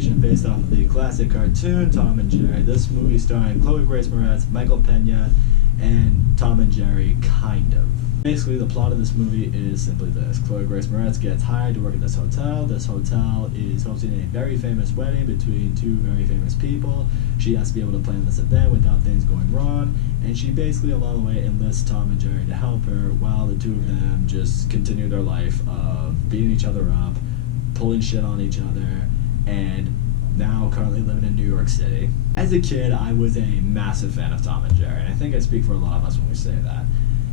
adaptation based off of the classic cartoon Tom and Jerry. This movie starring Chloe Grace Moretz, Michael Pena, and Tom and Jerry, kind of. Basically, the plot of this movie is simply this. Chloe Grace Moretz gets hired to work at this hotel. This hotel is hosting a very famous wedding between two very famous people. She has to be able to plan this event without things going wrong, and she basically, along the way, enlists Tom and Jerry to help her while the two of them just continue their life of beating each other up, pulling shit on each other, and now currently living in New York City. As a kid, I was a massive fan of Tom and Jerry, and I think I speak for a lot of us when we say that.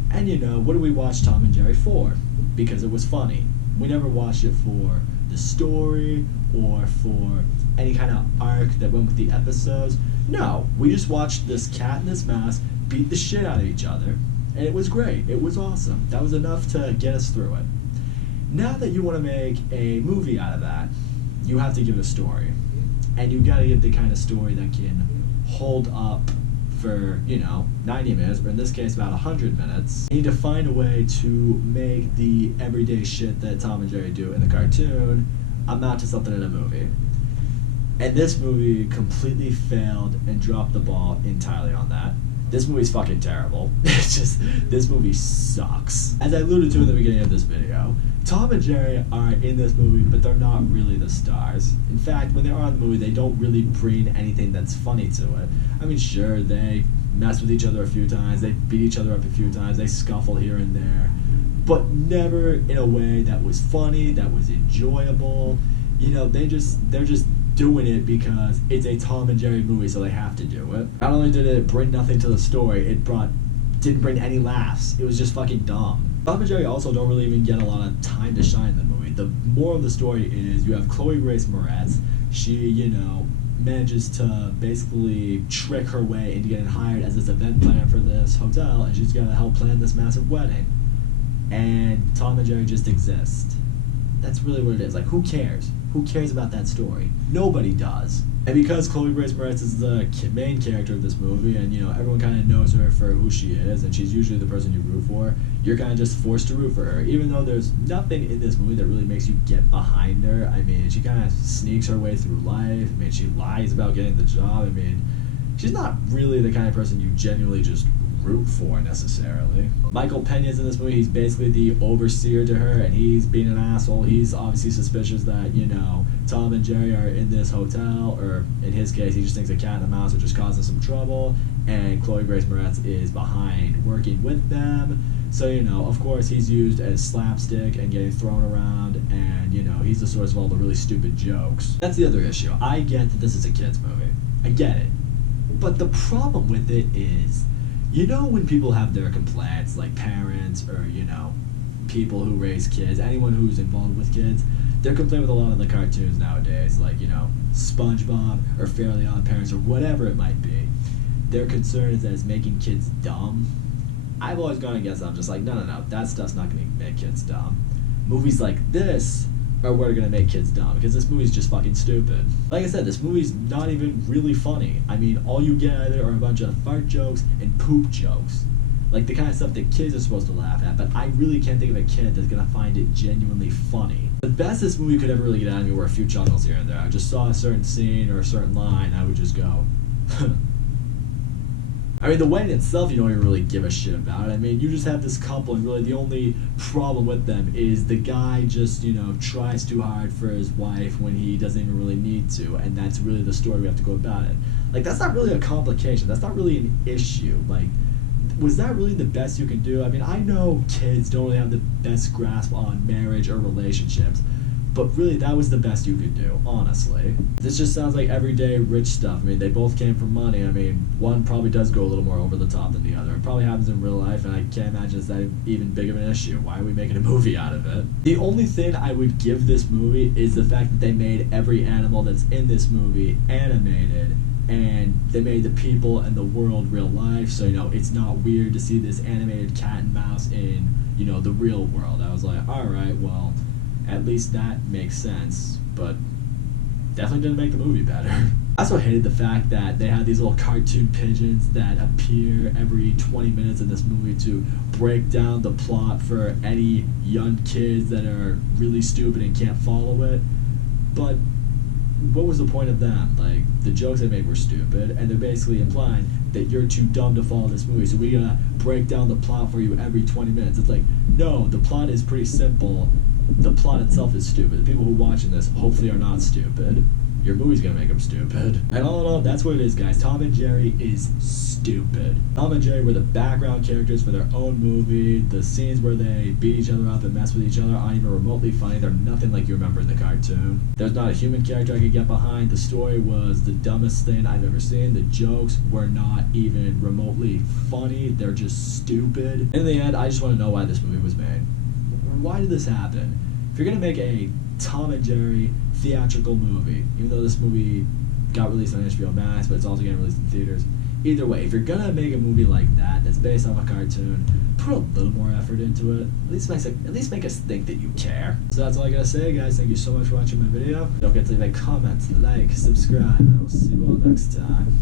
And you know, what do we watch Tom and Jerry for? Because it was funny. We never watched it for the story or for any kind of arc that went with the episodes. No, we just watched this cat and this mouse beat the shit out of each other, and it was great. It was awesome. That was enough to get us through it. Now that you want to make a movie out of that, you have to give it a story. And you gotta get the kind of story that can hold up for, 90 minutes, or in this case about 100 minutes. You need to find a way to make the everyday shit that Tom and Jerry do in the cartoon amount to something in a movie. And this movie completely failed and dropped the ball entirely on that. This movie's fucking terrible. This movie sucks. As I alluded to in the beginning of this video, Tom and Jerry are in this movie, but they're not really the stars. In fact, when they are in the movie, they don't really bring anything that's funny to it. I mean, sure, they mess with each other a few times, they beat each other up a few times, they scuffle here and there, but never in a way that was funny, that was enjoyable. They're just doing it because it's a Tom and Jerry movie, so they have to do it. Not only did it bring nothing to the story, didn't bring any laughs. It was just fucking dumb. Tom and Jerry also don't really even get a lot of time to shine in the movie. The moral of the story is you have Chloe Grace Moretz. She, manages to basically trick her way into getting hired as this event planner for this hotel, and she's got to help plan this massive wedding. And Tom and Jerry just exist. That's really what it is. Like, who cares? Who cares about that story? Nobody does. And because Chloe Grace Moretz is the main character of this movie, and everyone kind of knows her for who she is, and she's usually the person you root for, you're kind of just forced to root for her, even though there's nothing in this movie that really makes you get behind her. I mean, she kind of sneaks her way through life. I mean, she lies about getting the job. I mean, she's not really the kind of person you genuinely just root for necessarily. Michael Pena's in this movie. He's basically the overseer to her, and he's being an asshole. He's obviously suspicious that Tom and Jerry are in this hotel, or in his case he just thinks a cat and a mouse are just causing some trouble, and Chloe Grace Moretz is behind working with them. So of course he's used as slapstick and getting thrown around, and he's the source of all the really stupid jokes. That's the other issue. I get that this is a kids movie. I get it. But the problem with it is, when people have their complaints, like parents or, people who raise kids, anyone who's involved with kids, they're complaining with a lot of the cartoons nowadays, like, SpongeBob or Fairly Odd Parents or whatever it might be. Their concern is that it's making kids dumb. I've always gone against that. I'm just like, no, that stuff's not going to make kids dumb. Movies like this are what are going to make kids dumb, because this movie's just fucking stupid. Like I said, this movie's not even really funny. I mean, all you get out of it are a bunch of fart jokes and poop jokes. Like the kind of stuff that kids are supposed to laugh at, but I really can't think of a kid that's going to find it genuinely funny. The best this movie could ever really get out of me were a few chuckles here and there. I just saw a certain scene or a certain line, I would just go, I mean, the wedding itself, you don't even really give a shit about. I mean, you just have this couple, and really the only problem with them is the guy just, tries too hard for his wife when he doesn't even really need to, and that's really the story we have to go about it. Like, that's not really a complication. That's not really an issue. Like, was that really the best you can do? I mean, I know kids don't really have the best grasp on marriage or relationships, but really, that was the best you could do, honestly. This just sounds like everyday rich stuff. I mean, they both came from money. I mean, one probably does go a little more over the top than the other. It probably happens in real life, and I can't imagine it's that even big of an issue. Why are we making a movie out of it? The only thing I would give this movie is the fact that they made every animal that's in this movie animated, and they made the people and the world real life, so, it's not weird to see this animated cat and mouse in, the real world. I was like, alright, well, at least that makes sense, but definitely didn't make the movie better. I also hated the fact that they had these little cartoon pigeons that appear every 20 minutes in this movie to break down the plot for any young kids that are really stupid and can't follow it. But what was the point of that? Like, the jokes they made were stupid, and they're basically implying that you're too dumb to follow this movie, so we gotta break down the plot for you every 20 minutes. It's like, no, the plot is pretty simple. The plot itself is stupid. The people who are watching this hopefully are not stupid. Your movie's gonna make them stupid. And all in all, that's what it is, guys. Tom and Jerry is stupid. Tom and Jerry were the background characters for their own movie. The scenes where they beat each other up and mess with each other aren't even remotely funny. They're nothing like you remember in the cartoon. There's not a human character I could get behind. The story was the dumbest thing I've ever seen. The jokes were not even remotely funny. They're just stupid. In the end, I just want to know why this movie was made. Why did this happen? If you're gonna make a Tom and Jerry theatrical movie, even though this movie got released on HBO Max, but it's also getting released in theaters. Either way, if you're gonna make a movie like that that's based off a cartoon, put a little more effort into it. At least make us think that you care. So that's all I gotta say, guys. Thank you so much for watching my video. Don't forget to leave a comment, like, subscribe, and I will see you all next time.